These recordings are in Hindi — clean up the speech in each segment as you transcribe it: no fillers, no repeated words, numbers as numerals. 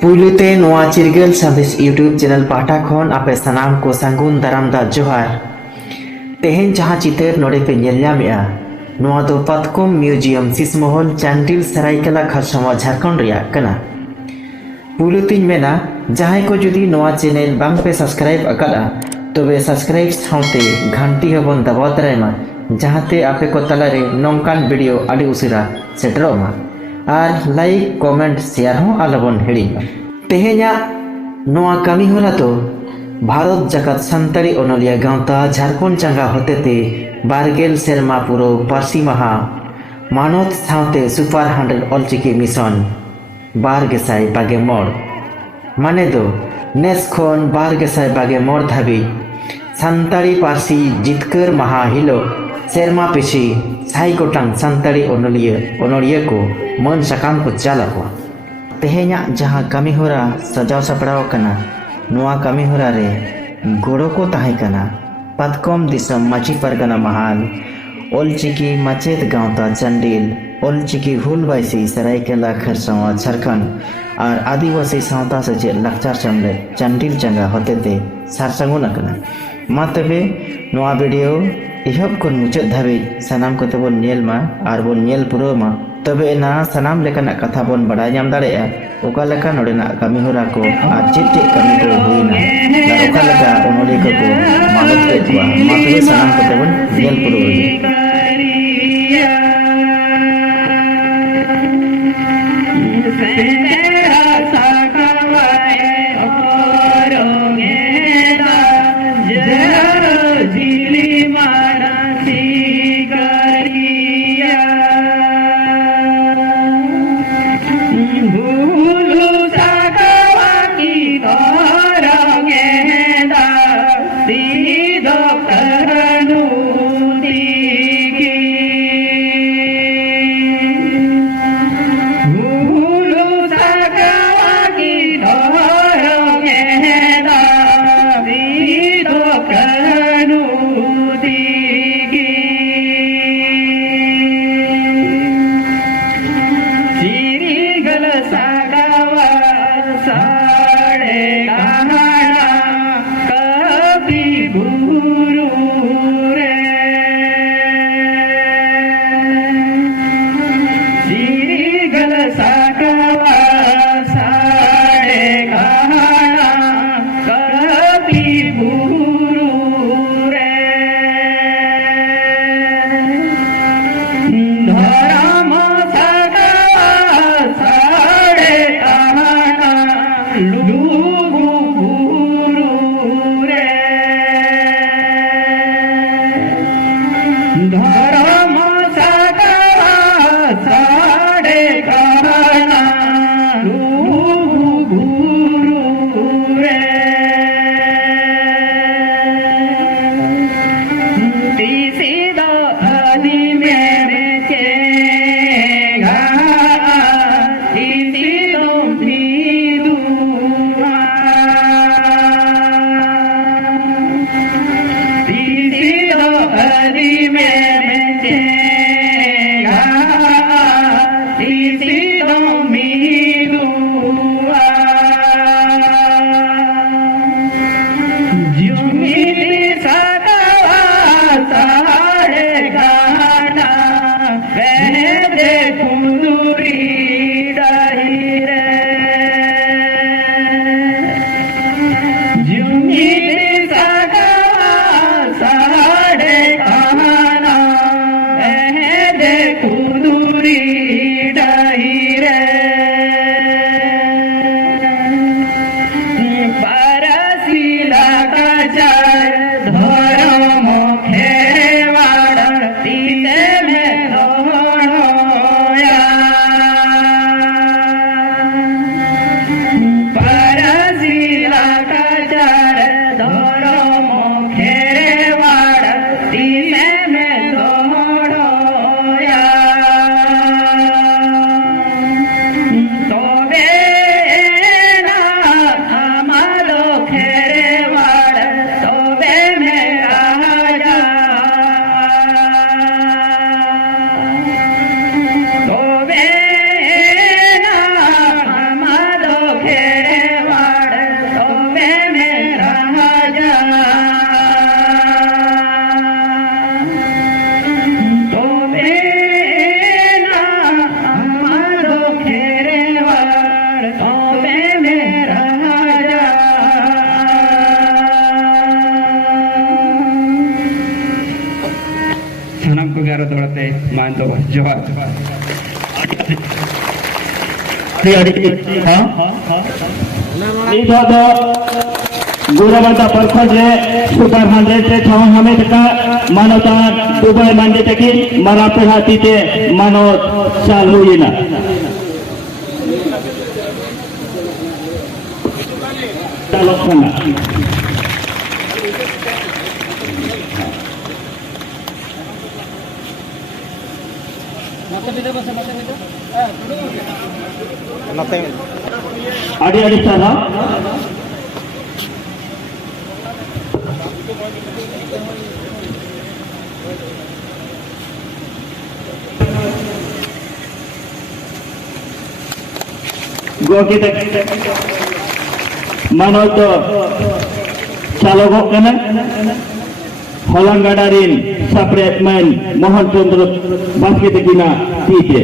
पुलुते नोआ चिरगल संदेश यूट्यूब चैनल पाटा खन आपे सनाम को संगुन दाराम दा जोहार तेहेन जहां चितर नोडे पे नेलनामेआ नोआ दो पतकुम म्यूजियम सिसमोहल चांडिल सरायकेला खरसावा झारखंड रिया कना पुलुतिन मेना जहां को जुदी नोआ चैनल बांग पे सब्सक्राइब अकादा तबे सब्सक्राइब साउते घंटी हबन दबाव तरायमा जहांते आपे को तलारे नोंकान वीडियो आदि उसिरा सेटरोमा और लाइक कमेंट शेयर हो आलबन हिड़ीमा तेहे냐 नोआ कमी होला तो भारत जगत संतारी ओनलिया गांवता झारखंड चंगा होतेते बारगेल सेरमा पुरो पारसी महा मानत साउते सुपर 100 ऑलचिकी मिशन बार गेसाई बागे मोड़ माने दो नेस खन बार गेसाई बागे मोड़ धाबी संतारी पारसी जितकर महा हिलो सेरमा पेशी साई गोटांग संतारी ओनलिया को मन सकाम को चाला हुआ तेहे냐 जहां कमी होरा सजाव सपड़ाव कना नोआ कमी होरा रे गोड़ो को ताहे कना पतकम दिसम माची परगना महाल ओलचिकी माचेत गांवता चंडील ओलचिकी हुलबाइसी सरायकेला खरसावा झारखंड और आदिवासी सावता से लाचार चमले चंडील चंगा होते सारसंगुन कना मा तबे नोआ वीडियो इहब को मुचाद धाबी सनाम को तबन नेल मा और बोन नेल पुरो मा तबे ना सनाम लेकना कथा बोन बड़ाय नाम दाड़ेया ओका लेका नोडेना कमी होरा को और चेट चेट कमी को हुईना ला ओका लेका ओनोले को मानत के हुआ मा तबे सनाम को तबन नेल पुरो sanam ko garo dorate मान तो जोहार गुरबंदा परखोज सुपर 100 से छाव हमें तक मानवता दुबई मंडे तक मरा पे हाथी ते मानव चाल हुई ना चालक खाना आड़ी आड़ी साला गोकी तक मानो तो चालक होना हलंगाडारिन सप्रेट मैन मोहन चंद्र बास्केट गिना तीजे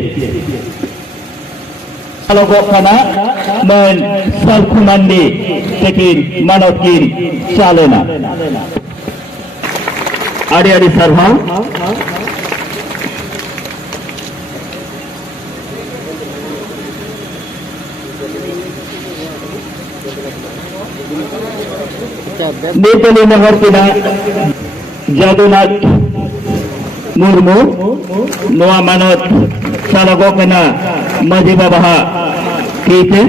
चालक होना मैन सलखुमांडी तेकिन मानवकिन चालेना आड़ी आड़ी सरभाव नेतली नगर किना जादुनाथ मुर्मू नोआ मानत चालको कना मजी बाबा कीते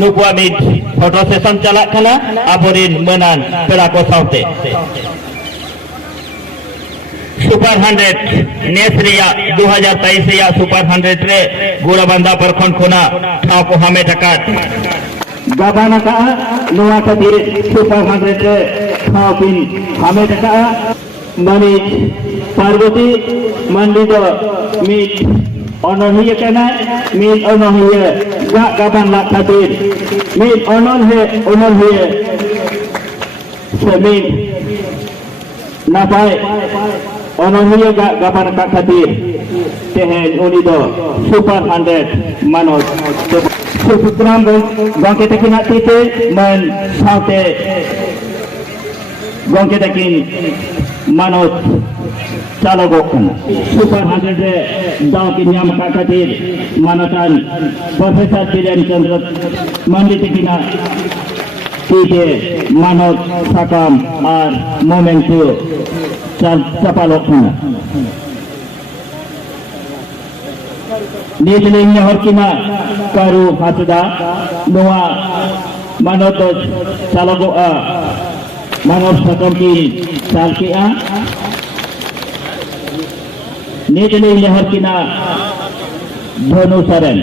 नुकुआमित फोटो सेशन चला कना आबोरिन मनान पेड़ा को साउते सुपर 100 नेसरिया 2023 रिया सुपर 100 रे गुरबंदा परखंड खुना ठाव को हमें टकाट गाबाना का नोआ कदी सुपर 100 रे ठाव पिन हमें टका मनीष पार्वती मंडी दो मीट अनहिय कना मीट अनहिय गाबान ला खातिर मीट अनहिय से मीट नापाय अनहिय गाबान का खातिर तेहेन उनी दो सुपर 100 मानव सुपुत्राम गंके तकिन तीते मन साथे गंके तकिन मानव चालक सुपर 100 रे दाव की नियम का खातिर मानतान प्रोफेसर बीरेन चंद्र मंडी तकिना तीते मानव साकाम और मोमेंटो चापालोक नीतलिंग हरकिना कारू हासदा नोआ मानव चालको मानव सकम की चाल किया नीतलिंग हरकिना धनु सरन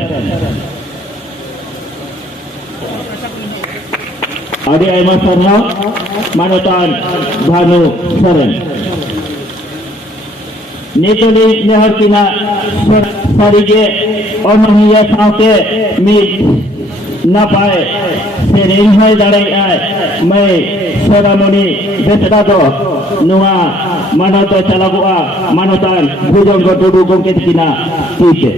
आदि आयमा सरना मानवतान धनु सरन नेतली नेहर किना सरिगे अनहिया साथे मिट न पाए से रेंहाय दाड़े आय मैं सोरामणि बेतदा दो नुआ मानवत चालगुआ मानवतान भुजंग दुदु गंके किना तीते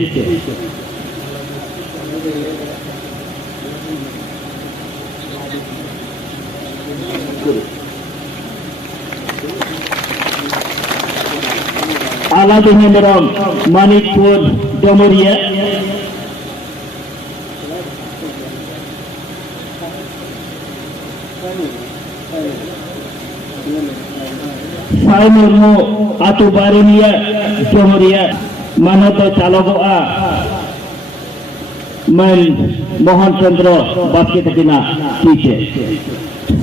आलादि हेमरम मणिपुर डमरिया साई मुर्मू आतु बारुनिया डमरिया मानत चालगोआ मन मोहन चंद्र बास्केट किना तीचे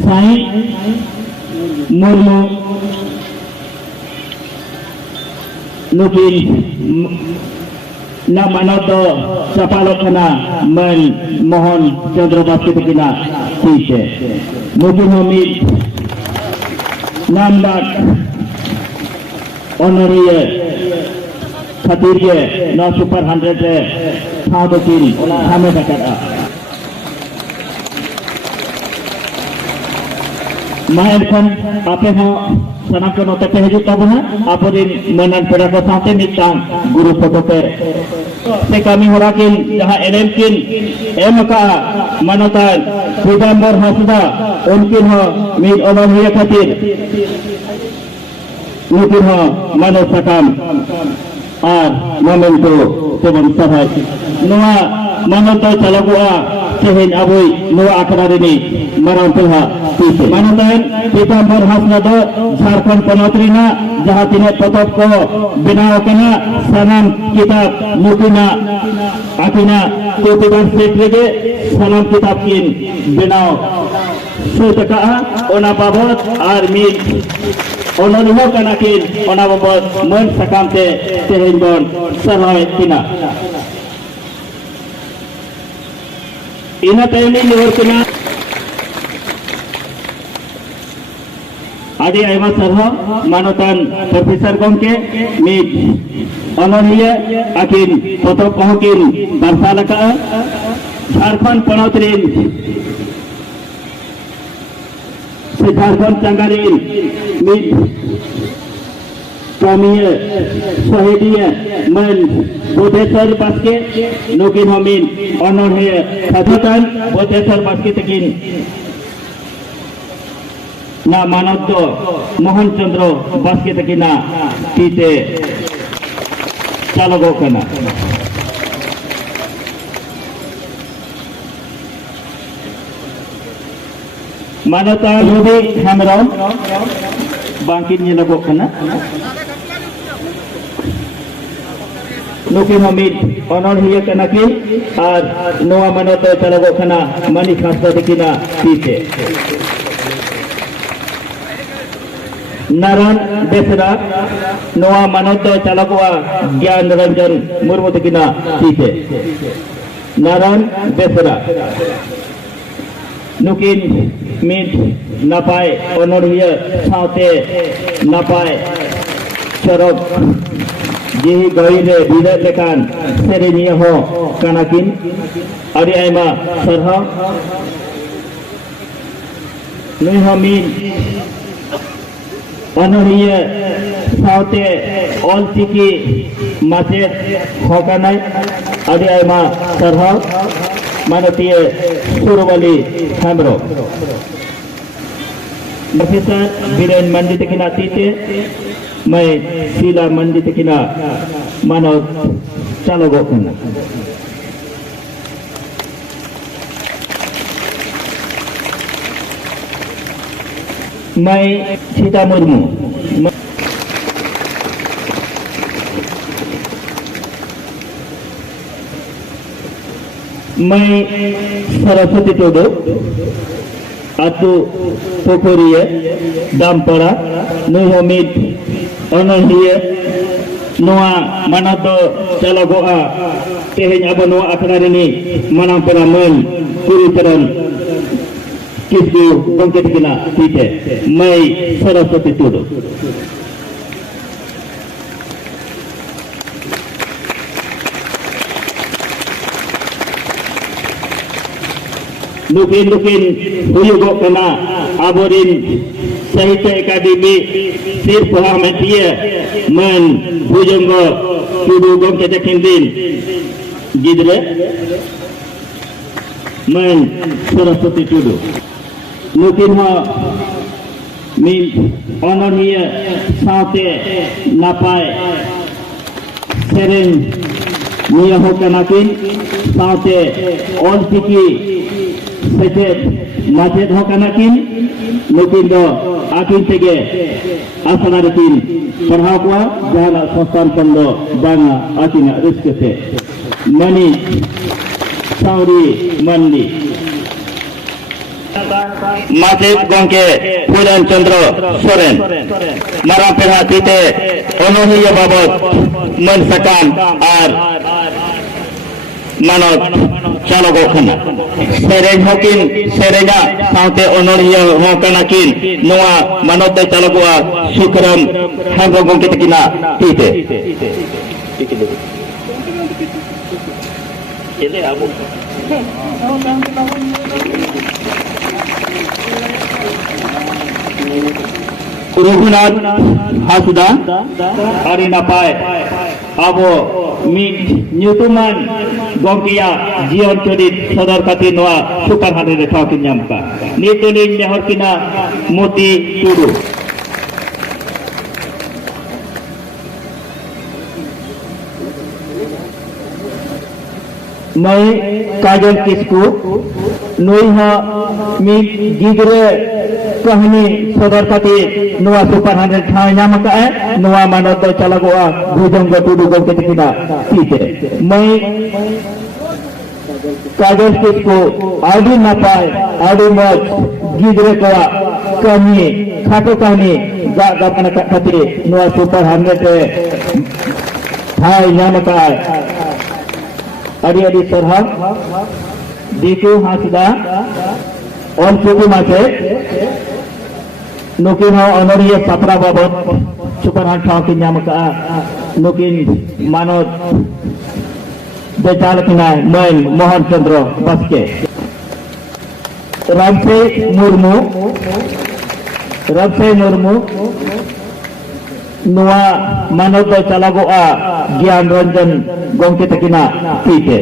साई मुर्मू नुकिन न मानत चपालोकना मन मोहन चंद्र बास्केट किना तीचे नुकिन मिट नामदार ऑनरिय खातिर के न सुपर 100 रे थादो किन हमें बता माहेर खन आपे हो sanam ko note pe hijuk tabuna apurin manan pera ko sate mitang guru foto pe se kami horakin jaha enem kin emaka manatan Pidambar Hasda unkin ho mid oman hiya khatir nukin ho mano sakam ar momento sebon sahaj noa manoto chalagua sehin abui noa akra ini marang pelha pise manotan Pidambar Hasda do Jharkhand Panotrina jaha tine potop ko binaw kana sanam kitab nukina akina Kutiban sekrege sanam kitab kin binaw sutaka ona babot ar min ona nuho kana kin ona babot mon sakam te sehin bon sarhoy kina ina tayni nior kina adi ayma sarho manotan profesor gomke mid onoriya akin potop kohokin barsalaka Jharkhand Panotrin se Jharkhand Changarin mid kamiye sohediye men bodhesar baske nukin homin onorhe sadhatan bodhesar baske tekin na manaddo Mohan Chandra baske tekina tite chalogo kana manata Ruby Hamron bangkin nyelago kana nuki hamid honor hiya kana ki ar noa manata chalogo kana mani khasta dekina tite Naran Besra Noa Manoto Chalakwa Gyan Ranjan Murmu tekina tite Naran Besra nukin mit napai honor hiya saute napai chorok jihi goire bida lekan serenia ho kanakin ari aima sarha nui hamin honor hiya saute all tiki macet hokanai ari aima sarha Manatia Surabali Hamro Professor Biren Mandi tekina tite mai sila Mandi tekina mano chalogo kana mai Sita Murmu मैं सरस्वती टोडो अतु पोखरिया दामपड़ा नुहमित अनहिया नोआ मनातो चलागोआ तेहेन अब नोआ अखरारिनी मनाम पेरा मन कुरुचरण किसु गंके तकिना तीते मैं Saraswati to-do Nukin huyugo kana aborin Sahitya Akademi Sir Pahamatia man Bujunggo Tudu Gomke Tekindin Gidre man Saraswati Tudu Nukin ha min ononia saute napai seren niya ho kanakin saute all tiki secet macet hokanakin nukin do akin tege asanarikin perhakwa jana sostan kondo banga akin riskete mani sauri mandi Masjid Gongke Puran Chandra Soren Marang perhati te onohiya babot mensakan ar manot chalogo khana sereng hokin serenya saute onohiya hokanakin noa manot te chalogo sukram hanggo gongke tekina tite ini abu Raghunath Hansda आरी नापाय आबो मिट न्यूटुमान गोंकिया जीवन चरित सदर खातिर नवा सुपर 100 ठाव किन नाम का नितुलिन नेहर किना मोती टुडू मैं काजल किसकू नुई हा मी गिदरे कहानी सदर खातिर नवा सुपर 100 ठाव नाम का है नवा मानव तो चलागोआ भुजंग टुडू गोंके तकिना पीते मैं काजल किसकू आदि नापाय आदि मौज गिदरे कोआ कहानी खाटो कहानी गापन खातिर नवा सुपर 100 ठाव नाम का है अड़ी अड़ी सरहा दीकू हासदा और चुकू मासे नुकिन हो अनोरिय सपरा बाबत सुपर 100 ठाव किन नाम का नुकिन मानव बेचाल किना मैन मोहन चंद्र बसके रबसे मुर्मू नुआ मानव तो चलागोआ ज्ञान रंजन गोंके तकिना पीते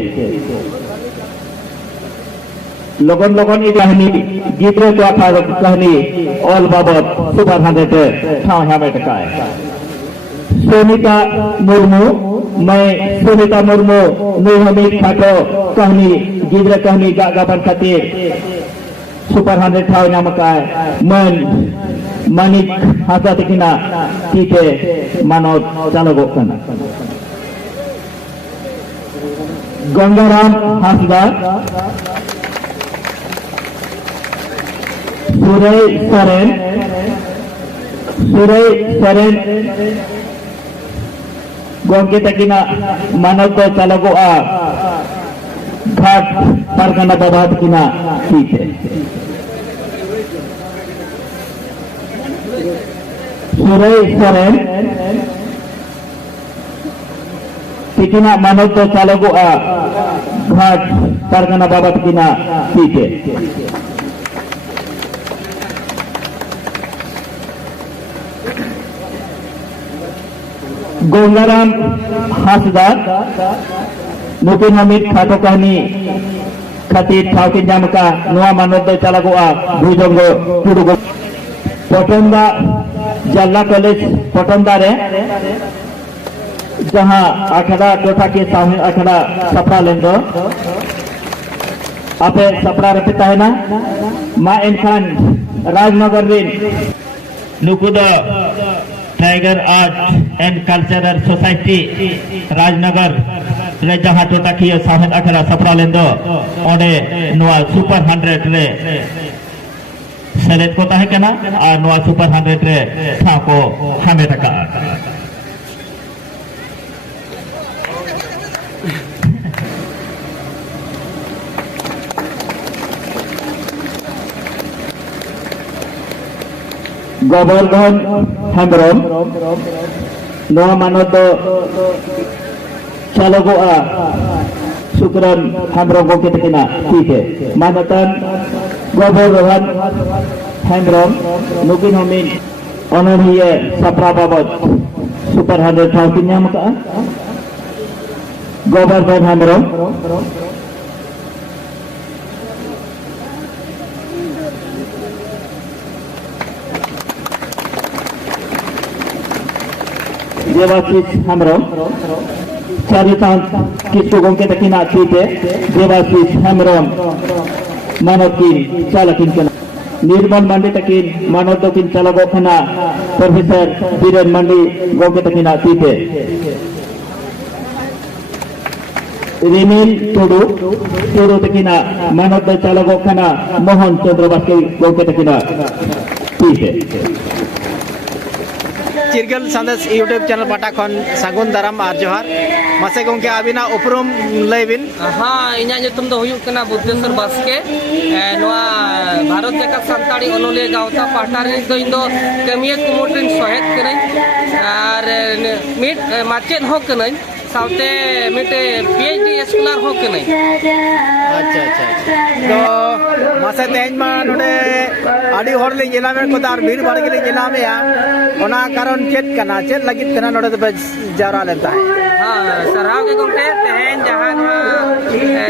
लगन लगन ई कहानी गिद्रे तो कहानी ऑल बाबत सुपर 100 ठाव हामे टकाय सोनिता मुर्मू नुई हमी खाटो कहानी गिद्रे कहानी गाबन खातिर सुपर 100 ठाव नाम का मन मानिक हासा तकिना पीते मानव चालगोग कना गंगाराम हासदा सुरई सरेन गोंके तकिना मानव तो चालगोआ घाट पारगना बाबा तकिना पीते सुरई सरेन तिकिना मानव तो चालगोआ घाट पारगना बाबा तकिना पीते गंगाराम हासदा नुकिन हमिद खाटो कहानी खातिर ठाव किन नाम का नवा मानव तो चालगोआ भुजंग टुडू पटंदा जल्ला कॉलेज पटंदा रे जहां अखड़ा टोटा के सामने अखड़ा सपरा लेंदो आपे सपरा रपे ताहेना मा एनखान राजनगर रिन नुकुदा tiger art and cultural society Rajnagar रे जहां टोटा की सामने अखड़ा सपरा लेंदो ओडे नवा सुपर 100 रे सेलेक्ट को ताहे कना और नवा सुपर 100 रे ठाव को हामे टका गोवर्धन हेम्ब्रम नवा मानव तो चालगोआ शुक्रन हेम्ब्रम गोंके तकिना पीते मानतन गोवर्धन हेम्ब्रम नुकिन हमिन अनोरिय सपरा बाबत सुपर 100 ठाव किन नाम का गोवर्धन हेम्ब्रम देवाशीष हेम्ब्रम चारिता किसको गोंके तकिना पीते देवाशीष हेम्ब्रम मानव किन चालकिन के निर्मल मंडी तकिन मानव तो किन चालगो खना प्रोफेसर बीरेन मंडी गोंके तकिना पीते रिमिल टुडू तकिना मानव तो चालगो खना मोहन चंद्र बसके गोंके तकिना पीते चिरगल संदेश यूट्यूब चैनल पाटा खन सागुन दाराम और जोहार मासे गोंके आबिना उपरुम लैबिन हाँ इन्या ᱧᱩᱛᱩᱢ ᱫᱚ ᱦᱩᱭᱩᱜ ᱠᱟᱱᱟ ᱵᱩᱫᱽᱫᱷᱮᱥᱥᱚᱨ ᱵᱟᱥᱠᱮ ᱱᱚᱣᱟ ᱵᱷᱟᱨᱚᱛ ᱡᱟᱠᱟᱛ ᱥᱟᱱᱛᱟᱲᱤ ᱚᱱᱚᱞᱤᱭᱟᱹ ᱜᱟᱶᱛᱟ ᱯᱟᱦᱴᱟ ᱨᱮ ᱫᱚ ᱤᱧ ᱫᱚ ᱠᱟᱹᱢᱤᱭᱟᱹ ᱠᱩᱢᱩᱴ ᱨᱮᱱ ᱥᱚᱦᱮᱫ ᱠᱟᱹᱱᱟᱹᱧ ᱟᱨ ᱢᱤᱫ ᱢᱟᱪᱮᱫ ᱦᱚᱸ ᱠᱟᱹᱱᱟᱹᱧ साउते मिटे PhD स्कॉलर हो के नहीं अच्छा अच्छा तो मासे तेज मा नोडे आडी हर ले जेला में को तार भीड़ भाड़ के ले जेला में या ओना कारण चेत कना चेत लगित कना नोडे तो जावरा लेता है हाँ सराव के गोंके तेहेन जहां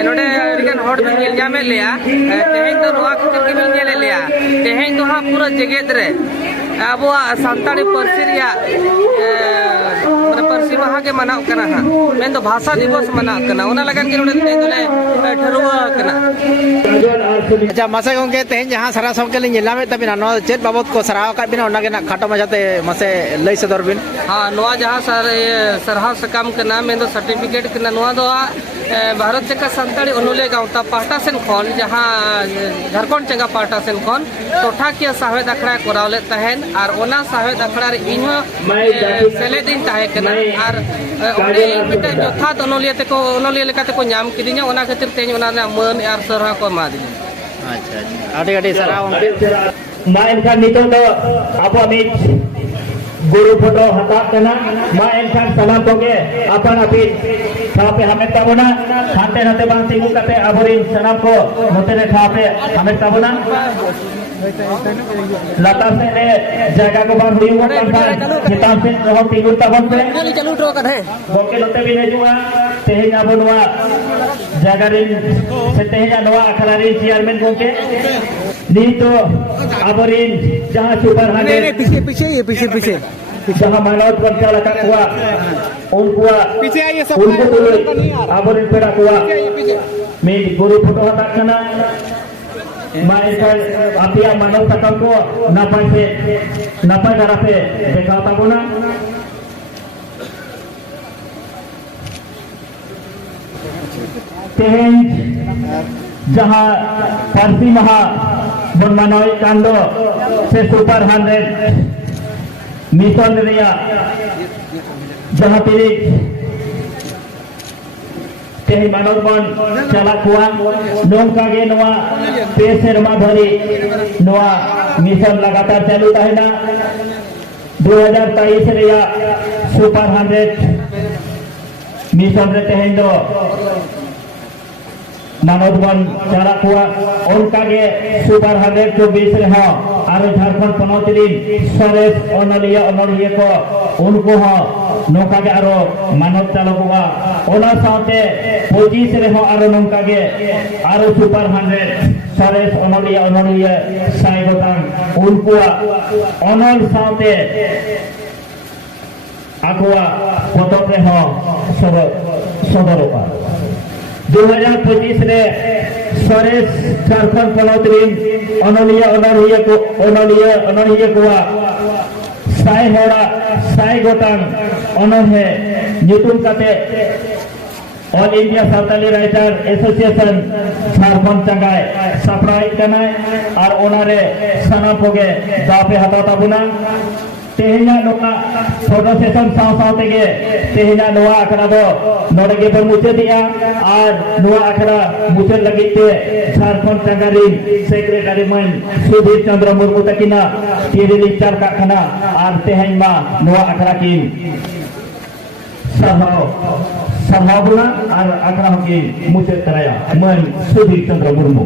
नोडे रिगन हॉट में जेल जामे लिया तेहेन तो नोआ के बिल जेल लिया तेहेन तो हां पूरा जगत रे अबो सांताड़ी परसी रिया माने परसी महा के मनाव कना हां मेन तो भाषा दिवस मनाव कना ओना लगन के नोडे तेले ठरुआ कना अच्छा मासे गोंके तेहेन जहां सरा सब के ले जेला में तबिना नो चेत बाबत को सराव का बिना ओना के ना खाटो मजाते मासे लई सदर बिन हां नोआ जहां सरहा सकाम कना मेन तो सर्टिफिकेट कना नोआ दो भारत चेका संताड़ी अनुले गांवता पाटा सेन खन जहां झारखंड चेगा पाटा सेन खन टोठाकिया साहेद अखड़ा कोरावले तहन आर ओना साहेद अखड़ा रे इन्ह सेले दिन ताहे कना आर ओडे मिटे जोथा अनुले ते को अनुले लेकाते को नाम किदिnya ओना खातिर तेज ओना ना मन आर सरहा को मा दिnya अच्छा अच्छा आडे आडे सरा मा एनखान नितों दो आपो अमित गुरु फोटो हता कना मा एनखान सलाम तोगे अपन अपिन खापे हमें ताबुना हाते नाते बांग तिंगु कते अबरिन सनाम को नोते रे खापे हमें ताबुना लता से ने जगह को बांग हुई वो कंफान हिताम से रहो तिंगु ताबन पे चलू टो कथे बोके नोते भी ने जुआ तेहे जाबनवा जगह रिन से तेहे जानवा अखरारी चेयरमैन बोके नी तो अबरिन जहां सुपर हाने पीछे पीछे ये पीछे पीछे जहां मानव बंचा लगा हुआ उनको पीछे आइए सब उनको अबरिन पेड़ा हुआ मैं गुरु फोटो हता कना मैं कर आपिया मानव सकल को नापाय दारा पे देखा ताबुना तेहेन जहां पारसी महा बनमानोई कांदो से सुपर 100 मिशन रिया जहां तिरिक तेहे मानव बन चला कुआ नोंका गे नोआ पे सेरमा धरी नोआ मिशन लगातार चालू तहना 2023 रिया सुपर 100 मिशन रे तेहेन दो मानवगण चला कुआ उनका के सुपर 124 रे हो आरो झारखंड पनौत रिन सरेस अनलिया अनलिया को उनको हो नौका के आरो मानव चालकुआ ओना साथे 25 रे हो आरो नौका के आरो सुपर 100 सरेस अनलिया अनलिया साई गोतां उनको अनल साथे आकुआ पतक रे हो सदरोका 2025 रे सरेस झारखंड पनौत रिन अनलिया अनलिया को साई होड़ा साई गोतां अनहे ᱧᱩᱛᱩᱢ ᱠᱟᱛᱮ all India Santali writer association Jharkhand चंगाय सप्राई कनाय और ओनारे सना पोगे दापे हता ताबुना तेहेना नोका फोटो सेशन साव तेगे तेहेना नोआ आखड़ा दो नोडे के पर मुचेदिया और नोआ आखड़ा मुचेद लगिते झारखंड चंगारी सेक्रेटरी मन सुधीर चंद्र मुर्मू तकिना तिरिली चार का खाना और तेहेनमा नोआ आखड़ा की सभाबुना और आखड़ा की मुचेद कराया मन सुधीर चंद्र मुर्मू